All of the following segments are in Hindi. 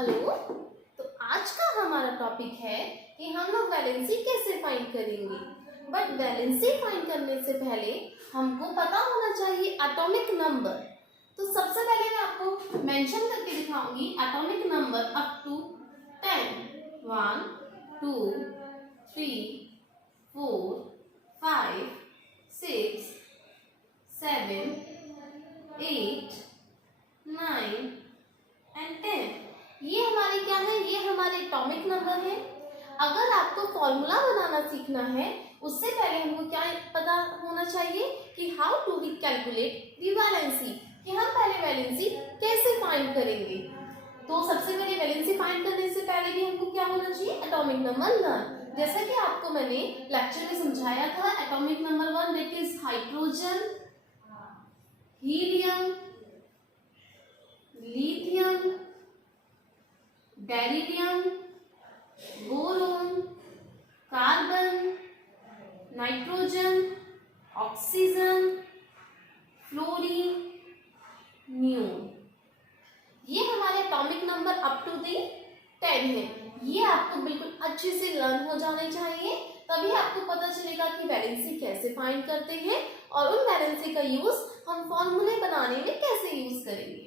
हेलो। तो आज का हमारा टॉपिक है कि हम लोग वैलेंसी कैसे फाइंड करेंगे। बट वैलेंसी फाइंड करने से पहले हमको पता होना चाहिए एटॉमिक नंबर। तो सबसे पहले मैं आपको मेंशन करके दिखाऊंगी atomic number up to 10। 1 2 3 4 5 6 7 8 9 and 10। ये हमारे क्या है, ये हमारे एटॉमिक नंबर है। अगर आपको फॉर्मूला बनाना सीखना है उससे पहले हमको क्या पता होना चाहिए कि how to we calculate the valency, कि हम पहले वैलेंसी कैसे फाइंड करेंगे। तो सबसे पहले वैलेंसी फाइंड करने से पहले भी हमको क्या होना चाहिए, एटॉमिक नंबर 1। जैसा कि आपको मैंने लेक्चर में समझाया था, atomic number 1 that is hydrogen, helium, lithium, beryllium, boron, carbon, nitrogen, oxygen, fluorine, neon. ये हमारे atomic number up to the 10 है। ये आपको बिल्कुल अच्छे से लर्न हो जाने चाहिए, तभी आपको पता चलेगा कि वैलेंसी कैसे फाइंड करते हैं और उन वैलेंसी का यूज हम फॉर्मूले बनाने में कैसे यूज करेंगे।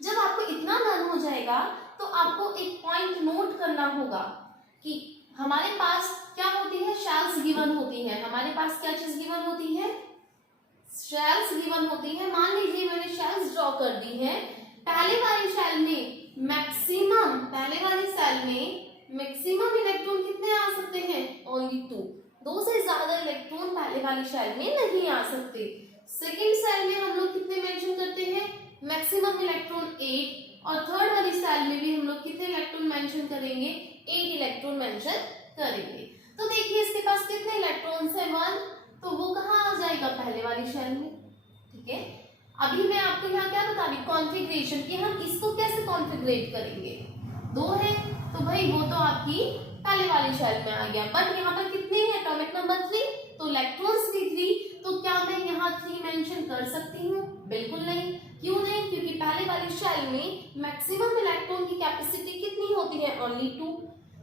जब आपको इतना लर्न हो जाएगा तो आपको एक पॉइंट नोट करना होगा कि हमारे पास क्या होती है, शेल्स गिवन होती है। हमारे पास क्या चीज गिवन होती है, शेल्स गिवन होती है। मान लीजिए मैंने शेल्स ड्रॉ कर दी है। पहले वाली शेल में मैक्सिमम, पहले वाली सेल में मैक्सिमम इलेक्ट्रॉन कितने आ सकते हैं, ओनली 2। 2 से ज्यादा इलेक्ट्रॉन पहले वाली शेल में नहीं आ सकते। सेकेंड सेल में हम लोग कितने मेंशन करते हैं, मैक्सिमम इलेक्ट्रॉन 8। और थर्ड वाली सेल में भी हम लोग कितने इलेक्ट्रॉन मेंशन करेंगे, 8 इलेक्ट्रॉन मेंशन करेंगे। तो देखिए इसके पास कितने इलेक्ट्रॉन्स हैं, 1। तो वो कहाँ आ जाएगा, पहले वाली शेल में। ठीक है, अभी मैं आपको यहाँ क्या बता रही, कॉन्फ़िगरेशन, कि हम इसको कैसे कॉन्फ़िगरेट करेंगे। 2 है तो भाई वो तो आपकी पहले वाली शेल में आ गया। बट यहाँ पर कितने हैं, एटॉमिक नंबर 3, तो इलेक्ट्रॉन्स भी 3। तो क्या मैं यहाँ 3 मेंशन कर सकती हूँ, बिल्कुल नहीं। क्यों नहीं, क्योंकि पहले वाली शेल में मैक्सिमम इलेक्ट्रॉन की कैपेसिटी कितनी होती है, ओनली 2।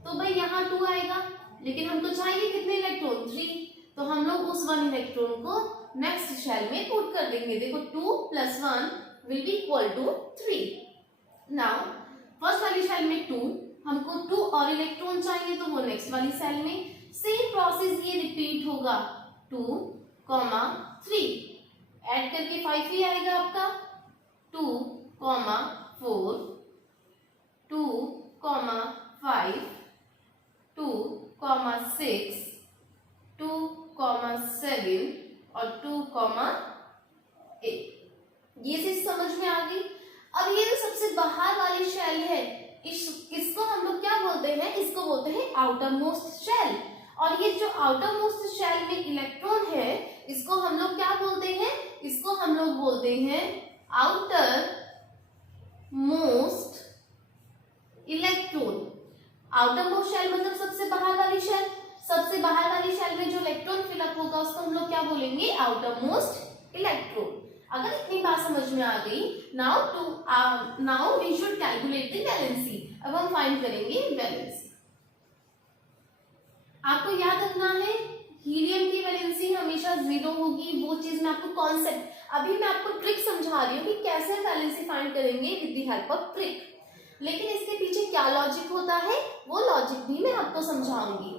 तो भाई यहाँ 2 आएगा, लेकिन हमको चाहिए कितने इलेक्ट्रॉन, 3। तो हम लोग उस 1 इलेक्ट्रॉन को नेक्स्ट शेल में पुट कर देंगे। देखो 2 + 1 will be equal to 3। Now first वाली शेल में 2, हमको 2 और इलेक्ट्रॉन चाहिए, तो वो नेक्स्ट वाली सेल में सेम प्रोसेस ये रिपीट होगा, 2, 3 ऐड करके 5 ही आएगा आपका। 2, 4, 2, 5, 2, 6, 2, 7 और 2, 8। ये चीज समझ में आ गई। अब ये जो सबसे बाहर वाली शेल है, इसको हम लोग क्या बोलते हैं, इसको बोलते हैं आउटर मोस्ट शेल। और ये जो आउटर मोस्ट शेल में इलेक्ट्रॉन है, इसको हम लोग क्या बोलते हैं, इसको हम लोग बोलते हैं outermost electron. Outermost shell मतलब सबसे बाहर वाली शेल। सबसे बाहर वाली शेल में जो इलेक्ट्रॉन फिलअप होगा उसको हम लोग क्या बोलेंगे, आउटर मोस्ट इलेक्ट्रॉन। अगर इतनी बात समझ में आ गई, now we should calculate the valency. अब हम फाइंड करेंगे वैलेंसी। आपको याद रखना है हीलियम की वैलेंसी हमेशा 0 होगी। वो चीज मैं आपको कॉन्सेप्ट, अभी मैं आपको ट्रिक समझा रही हूँ कि कैसे वैलेंसी फाइंड करेंगे with the help of trick. लेकिन इसके पीछे क्या लॉजिक होता है, वो लॉजिक भी मैं आपको समझाऊंगी।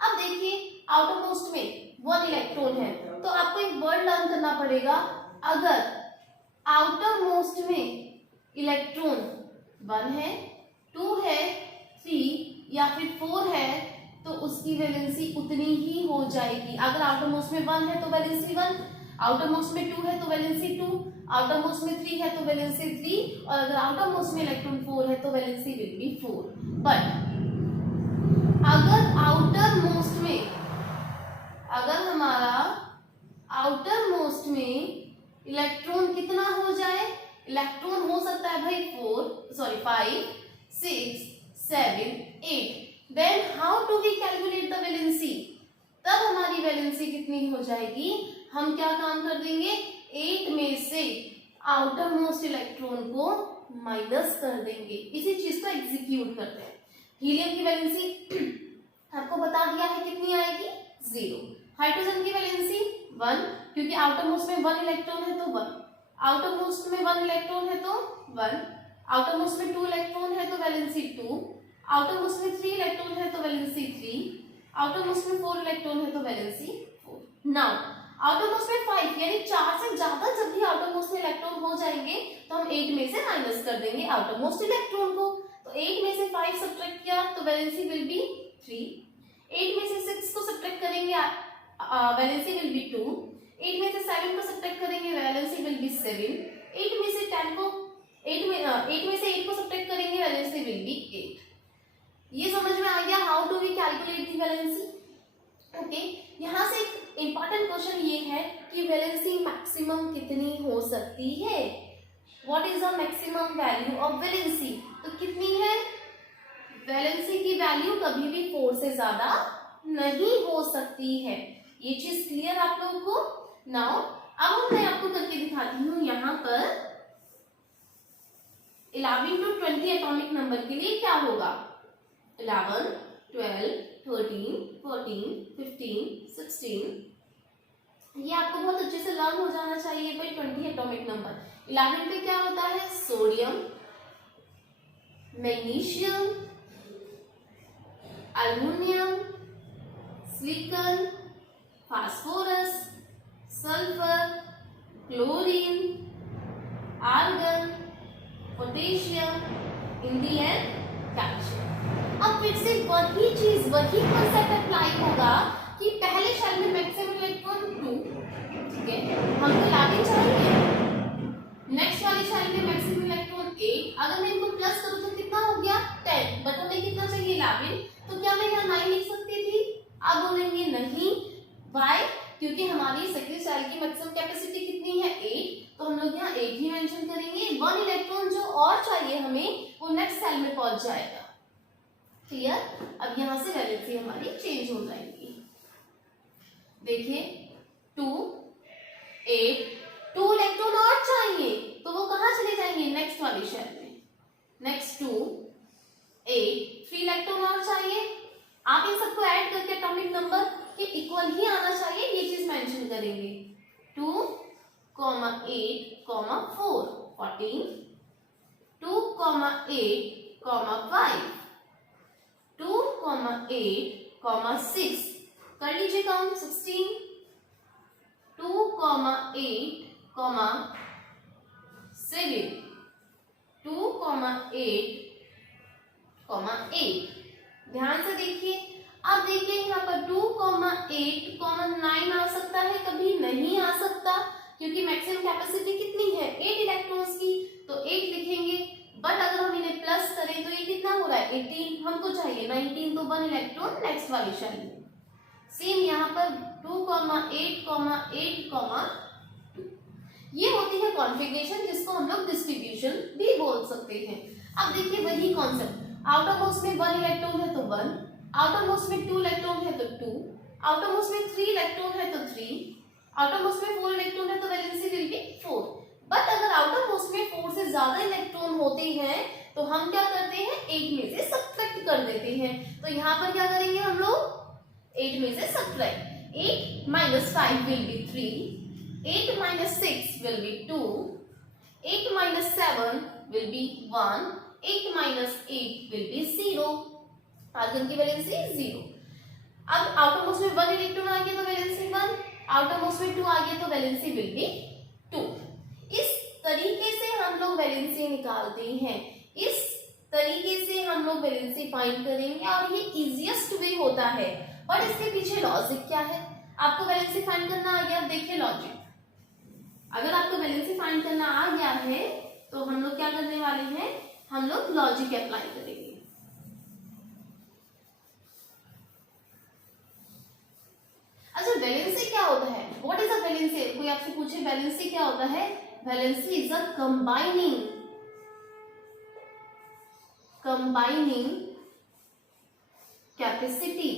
अब देखिए आउटर मोस्ट में 1 इलेक्ट्रॉन है, तो आपको एक वर्ड लर्न करना पड़ेगा। अगर आउटर मोस्ट में इलेक्ट्रॉन 1 है, 2 है, 3 या फिर 4 है, तो उसकी वैलेंसी उतनी ही हो जाएगी। अगर आउटर मोस्ट में 1 है तो वैलेंसी 1, आउटर मोस्ट में 2 है तो वैलेंसी 2, आउटर मोस्ट में 3 है तो वैलेंसी 3, और अगर आउटर मोस्ट में इलेक्ट्रॉन 4 है तो वैलेंसी विल बी 4। बट अगर आउटर मोस्ट में, अगर हमारा आउटर मोस्ट में इलेक्ट्रॉन कितना हो जाए, इलेक्ट्रॉन हो सकता है भाई 5, 6, 7, 8, then how to we calculate the valency. तब हमारी वैलेंसी कितनी हो जाएगी, हम क्या काम कर देंगे, 8 में से आउटर मोस्ट इलेक्ट्रॉन को माइनस कर देंगे। इसी चीज को एग्जीक्यूट करते हैं। हीलियम की वैलेंसी आपको बता दिया है कितनी आएगी, 0। हाइड्रोजन की वैलेंसी 1, क्योंकि आउटर मोस्ट में 1 इलेक्ट्रॉन है तो 1, आउटर मोस्ट में 1 इलेक्ट्रॉन है तो 1, आउटर मोस्ट में 2 इलेक्ट्रॉन है तो वैलेंसी 2, आउटर मोस्ट में 3 इलेक्ट्रॉन है तो वैलेंसी 3, आउटर मोस्ट में 4 इलेक्ट्रॉन है तो वैलेंसी 4। नाउ आउटर मोस्ट में 5 यानी 4 से ज्यादा जब भी आउटर मोस्ट में इलेक्ट्रॉन हो जाएंगे तो हम 8 में से माइनस कर देंगे आउटर मोस्ट इलेक्ट्रॉन को। तो 8 में से 5 सब्ट्रैक्ट किया तो वैलेंसी विल बी 3। 8 में से 6 को सब्ट्रैक्ट करेंगे वैलेंसी विल बी 2। 8 में से 7 को सब्ट्रैक्ट करेंगे वैलेंसी विल बी 7। 8 में से 8 में से 8 को सब्ट्रैक्ट करेंगे वैलेंसी विल बी 8। ये समझ में आ गया how do we calculate the valency. Okay, यहाँ से एक इंपॉर्टेंट क्वेश्चन ये है कि वैलेंसी मैक्सिमम कितनी हो सकती है। What is the maximum value of valency. तो कितनी है वैलेंसी की वैल्यू, कभी भी 4 से ज्यादा नहीं हो सकती है। ये चीज क्लियर आप लोगों को। नाउ अब मैं आपको करके दिखाती हूँ यहाँ पर 11 to 20 एटॉमिक नंबर के लिए क्या होगा। 11, 12, 13, 14, 15, 16 ये आपको बहुत अच्छे से लर्न हो जाना चाहिए भाई। 20 एटॉमिक नंबर 11 पे क्या होता है, sodium, magnesium, aluminium, silicon, phosphorus, sulphur, chlorine, argon, potassium, in the end calcium. अब फिर से वही चीज, वही कॉन्सेप्ट अप्लाई होगा कि पहले शेल में मैक्सिमम इलेक्ट्रॉन 2, ठीक है, हमको 11 चाहिए। नेक्स्ट वाली शेल में मैक्सिमम इलेक्ट्रॉन 8। अगर मैं इनको प्लस करूं तो कितना हो गया 10, बट हमें कितना चाहिए 11। तो क्या मैं यहाँ 9 लिख सकती थी। अब बोलेंगे नहीं, व्हाई, क्योंकि हमारी सेकंड शेल की मैक्सिमम कैपेसिटी कितनी है 8, तो हम लोग यहाँ 8 ही मेंशन करेंगे। 1 इलेक्ट्रॉन जो और चाहिए हमें वो नेक्स्ट सेल में पहुंच जाएगा। क्लियर। अब यहां से वैलेंसी हमारी चेंज हो जाएगी। देखिए 2, 8, 2 इलेक्ट्रॉन और चाहिए तो वो कहां चले जाएंगे, नेक्स्ट वाली शेल में। नेक्स्ट 2, 8, 3 इलेक्ट्रॉन और चाहिए। आप इन सबको ऐड करके एटॉमिक नंबर के इक्वल ही आना चाहिए, ये चीज मेंशन करेंगे। 2, 8, 4, 14, 2, 8, 5, 2, 8, 6 कर लीजिए काउंट 16, 2, 8, 7, 2, 8, ध्यान से देखिए। अब देखिए यहाँ पर 2, 8, 9 आ सकता है, कभी नहीं आ सकता, क्योंकि मैक्सिमम कैपेसिटी कितनी है 8 इलेक्ट्रॉन्स की, तो 8 लिखेंगे। बट अगर हम इन्हें प्लस करें तो ये कितना हो रहा है 18, हमको चाहिए 19, तो 1 इलेक्ट्रॉन नेक्स्ट वाली शेल में। सेम यहाँ पर 2, 8, 8, 2 ये होती है कॉन्फ़िगरेशन, जिसको हम लोग डिस्ट्रीब्यूशन भी बोल सकते हैं। अब देखिए वही कॉन्सेप्ट, आउटर मोस्ट में 1 इलेक्ट्रॉन है तो 1, आउटर मोस्ट में 2 इलेक्ट्रॉन है तो 2, आउटर मोस्ट में 3 इलेक्ट्रॉन है तो 3, आउटर मोस्ट में 4 इलेक्ट्रॉन है तो वैलेंसी विल बी 4। बट अगर आउटर मोस्ट में 4 से ज्यादा इलेक्ट्रॉन होते हैं तो हम क्या करते हैं 8 में से सब्ट्रैक्ट कर देते हैं। तो यहाँ पर क्या करेंगे हम लोग 8 में से subtract, 8 minus 5 will be 3, 8 minus 6 will be 2, 8 minus 7 will be 1, 8 minus 8 will be 0। Argon की वैलेंसी 0। अब आउटर मोस्ट में 1 इलेक्ट्रॉन आ गया तो वैलेंसी 1, आउटर मोस्ट में 2 आ गया तो वैलेंसी विल बी 2। इस तरीके से हम लोग वैलेंसी निकालते हैं, इस तरीके से हम लोग वैलेंसी फाइंड करेंगे और ये इजीएस्ट वे होता है। बट इसके पीछे लॉजिक क्या है, आपको वैलेंसी फाइंड करना आ गया, देखिए लॉजिक। अगर आपको वैलेंसी फाइंड करना आ गया है तो हम लोग क्या करने वाले हैं, हम लोग लॉजिक अप्लाई करेंगे। अच्छा वैलेंसी क्या होता है, व्हाट इज अ वैलेंसी। कोई आपसे पूछे वैलेंसी क्या होता है, valency is a combining capacity.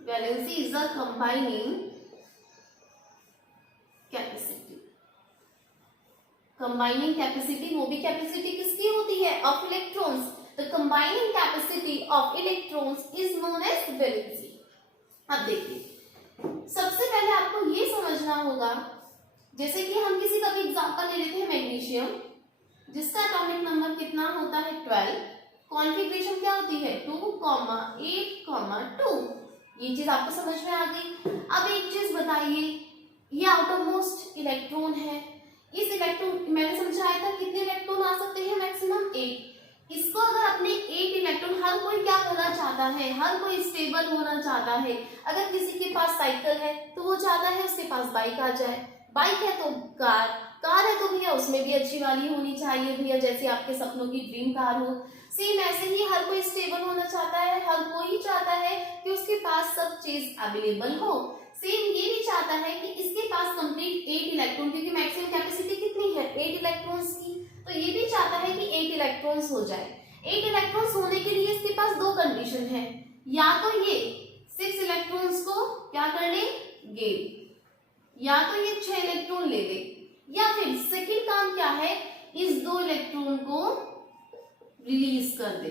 Valency is a combining capacity. Combining capacity, वो भी कैपेसिटी किसकी होती है? Of electrons. The combining capacity of electrons is known as valency. अब देखिए, सबसे पहले आपको ये समझना होगा, जैसे कि हम किसी का भी एग्जांपल ले लेते हैं मैग्नीशियम, जिसका एटॉमिक नंबर कितना होता है? 12। कॉन्फ़िगरेशन क्या होती है? 2,8,2। ये चीज आपको समझ में आ गई। अब एक चीज बताइए, ये आउटर मोस्ट इलेक्ट्रॉन है। इस इलेक्ट्रॉन, मैंने समझाया था कितने इलेक्ट्रॉन आ सकते हैं? मैक्सिमम 8। इसको अगर अपने 8 इलेक्ट्रॉन, हर कोई क्या होना चाहता है? हर कोई स्टेबल होना चाहता है। अगर किसी के पास साइकिल है तो वो चाहता है उसके पास बाइक आ जाए, बाइक है तो कार, कार है तो भैया उसमें भी अच्छी वाली होनी चाहिए भैया, जैसे आपके सपनों की ड्रीम कार हो। सेम ऐसे ही हर कोई स्टेबल होना चाहता है, हर कोई चाहता है कि उसके पास सब चीज अवेलेबल हो। सेम ये भी चाहता है कि इसके पास कंप्लीट 8 इलेक्ट्रॉन, क्योंकि मैक्सिमम कैपेसिटी कितनी है? 8 इलेक्ट्रॉन्स की। तो ये भी चाहता है कि 8 इलेक्ट्रॉन्स हो जाए। 8 इलेक्ट्रॉन्स होने के लिए इसके पास दो कंडीशन है, या तो ये 6 इलेक्ट्रॉन्स को क्या कर ले? गेव, या तो ये 6 इलेक्ट्रॉन ले ले, या फिर सेकंड काम क्या है? इस 2 इलेक्ट्रॉन को रिलीज कर दे।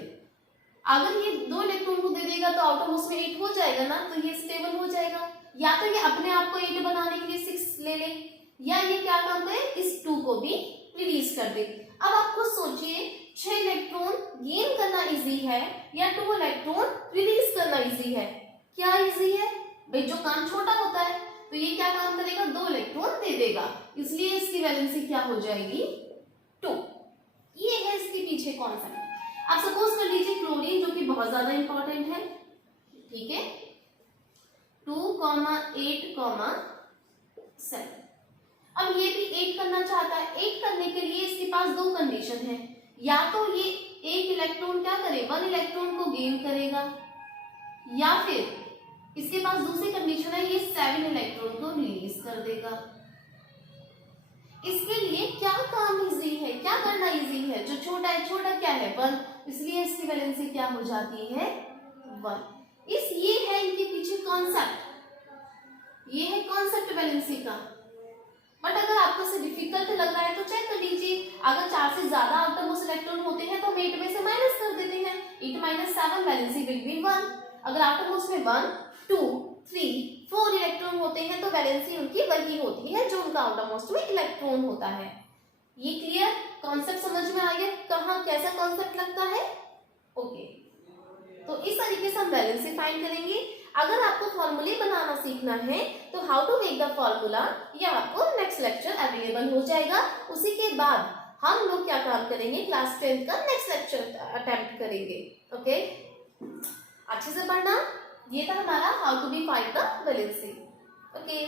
अगर ये 2 इलेक्ट्रॉन को दे देगा तो आउटर मोस्ट में 8 हो जाएगा ना, तो ये स्टेबल हो जाएगा। या तो ये अपने आप को 8 बनाने के लिए 6 ले ले, या ये क्या काम करे? इस 2 को भी रिलीज कर दे। अब आप खुद सोचिए, 6 इलेक्ट्रॉन गेन करना इजी है या 2 इलेक्ट्रॉन रिलीज करना इजी है? क्या इजी है भाई? जो काम छोटा होता है, तो ये क्या काम करेगा? 2 इलेक्ट्रॉन दे देगा, इसलिए इसकी वैलेंसी क्या हो जाएगी? 2। ये है इसके पीछे कॉन्सेप्ट। आप सपोज कर लीजिए क्लोरीन, जो कि बहुत ज्यादा इंपॉर्टेंट है, ठीक है, 2,8,7। अब ये भी 8 करना चाहता है। 8 करने के लिए इसके पास दो कंडीशन है, या तो ये 1 इलेक्ट्रॉन क्या करे? 1 इलेक्ट्रॉन को गेन करेगा, या फिर इसके पास दूसरी कंडीशन है, ये 7 इलेक्ट्रॉन को रिलीज कर देगा। इसके लिए क्या काम इजी है? क्या करना इजी है? जो छोटा है, छोटा क्या है? 1, इसलिए इसकी वैलेंसी क्या हो जाती है? 1। ये है इनके पीछे कॉन्सेप्ट, ये है कॉन्सेप्ट वैलेंसी का। बट अगर आपको इसे डिफिकल्ट लग रहा है तो चेक कर लीजिए, अगर 4 से ज्यादा आउटर मोस्ट इलेक्ट्रॉन होते हैं तो हम 8 में से माइनस कर देते हैं। 8 - 7 वैलेंसी विल बी 1। अगर आउटर मोस्ट में 1, 2, 3, 4 इलेक्ट्रॉन होते हैं तो वैलेंसी उनकी वही होती है जो उनका आउटर मोस्ट में इलेक्ट्रॉन होता है। ये क्लियर? कॉन्सेप्ट समझ में आ गया? कहाँ कैसा कॉन्सेप्ट लगता है? ओके, तो इस तरीके से हम वैलेंसी फाइंड करेंगे। अगर आपको फॉर्मूले बनाना सीखना है तो how to make the formula, या आपको नेक्स्ट लेक्चर अवेलेबल हो जाएगा। उसी के बाद हम लोग क्या काम करेंगे? क्लास 10 का नेक्स्ट लेक्चर अटेम्प्ट करेंगे। ओके, अच्छे से पढ़ना। ये था हमारा how to be find the valency. Okay.